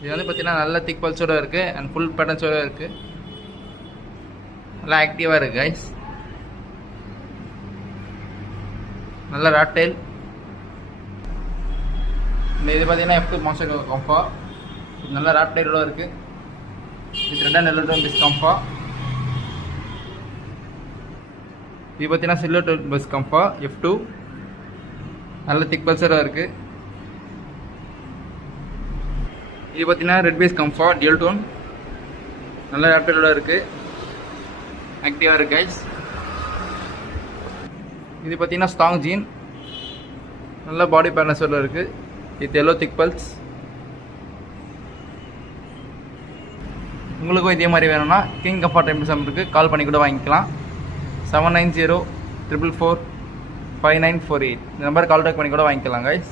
இது வந்து பார்த்தீங்கன்னா நல்ல திக் பல்ஸோட இருக்குது அண்ட் ஃபுல் பேட்டர்ன்ஸோட இருக்குது. நல்லா ஆக்டிவாக இருக்குது கைஸ். நல்ல ராட்டெயில். இது பார்த்தீங்கன்னா F2 மாஸ்டர் கம்ஃபா. நல்ல ராட்டெயிலோட இருக்குது. இது 2 பஸ் கம்ஃபா. இது பார்த்தீங்கன்னா சில்வர் பஸ் கம்ஃபா F2. நல்ல திக் பல்ஸோட இருக்குது. இது பார்த்தீங்கன்னா ரெட் பேஸ் கம்ஃபா டியூல் டோன். நல்ல ராட்டெயிலோட இருக்குது. ஆக்டிவாக இருக்குது கைஸ். இது பார்த்தீங்கன்னா ஸ்ட்ராங் ஜீன். நல்ல பாடி பேட்டர்ன்ஸோட இருக்குது. இது எல்லோ திக் பல்ஸ். உங்களுக்கும் இதே மாதிரி வேணும்னா கிங் கம்ஃபா டைம்ஸ் நம்பருக்கு கால் பண்ணி கூட வாங்கிக்கலாம். 7904445948 இந்த நம்பர் கால் பண்ணி கூட வாங்கிக்கலாம் கைஸ்.